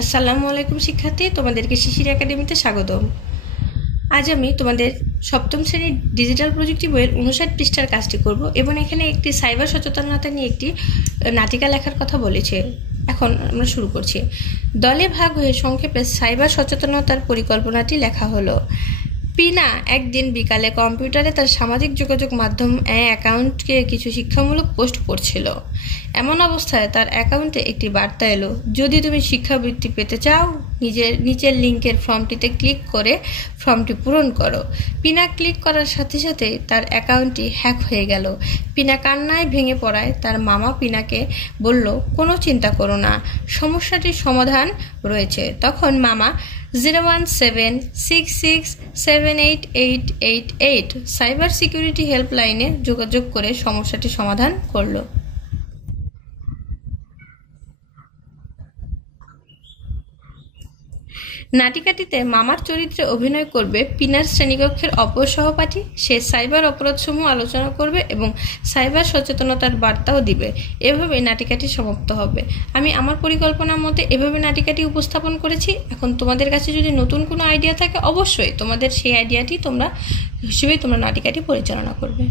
আসসালামু আলাইকুম শিক্ষার্থী, তোমাদেরকে শিশির একাডেমিতে স্বাগতম। আজ আমি তোমাদের সপ্তম শ্রেণীর ডিজিটাল প্রযুক্তি বইয়ের 59 পৃষ্ঠার কাজটি করব এবং এখানে একটি সাইবার সচেতনতা নিয়ে একটি নাটিকা লেখার কথা বলেছে। এখন আমরা শুরু করছি। দলে ভাগ হয়ে সংক্ষেপে সাইবার সচেতনতার পরিকল্পনাটি লেখা হলো। পিনা একদিন বিকালে কম্পিউটারে তার সামাজিক যোগাযোগ মাধ্যম অ্যাকাউন্টকে কিছু শিক্ষামূলক পোস্ট করছিল। এমন অবস্থায় তার অ্যাকাউন্টে একটি বার্তা এলো, যদি তুমি শিক্ষাবৃত্তি পেতে চাও নিচের লিঙ্কের ফর্মটিতে ক্লিক করে ফর্মটি পূরণ করো। পিনা ক্লিক করার সাথে সাথে তার অ্যাকাউন্টটি হ্যাক হয়ে গেল। পিনা কান্নায় ভেঙে পড়ায় তার মামা পিনাকে বলল, কোনো চিন্তা করো না, সমস্যাটির সমাধান রয়েছে। তখন মামা 01766788888 সাইবার সিকিউরিটি হেল্পলাইনে যোগাযোগ করে সমস্যাটি সমাধান করলো। নাটিকাটিতে মামার চরিত্রে অভিনয় করবে পিনার শ্রেণীকক্ষের অপর সহপাঠী। সে সাইবার অপরাধসমূহ আলোচনা করবে এবং সাইবার সচেতনতার বার্তাও দিবে। এভাবে নাটিকাটি সমাপ্ত হবে। আমি আমার পরিকল্পনার মধ্যে এভাবে নাটিকাটি উপস্থাপন করেছি। এখন তোমাদের কাছে যদি নতুন কোনো আইডিয়া থাকে, অবশ্যই তোমাদের সেই আইডিয়াটি তোমরা নাটিকাটি পরিচালনা করবে।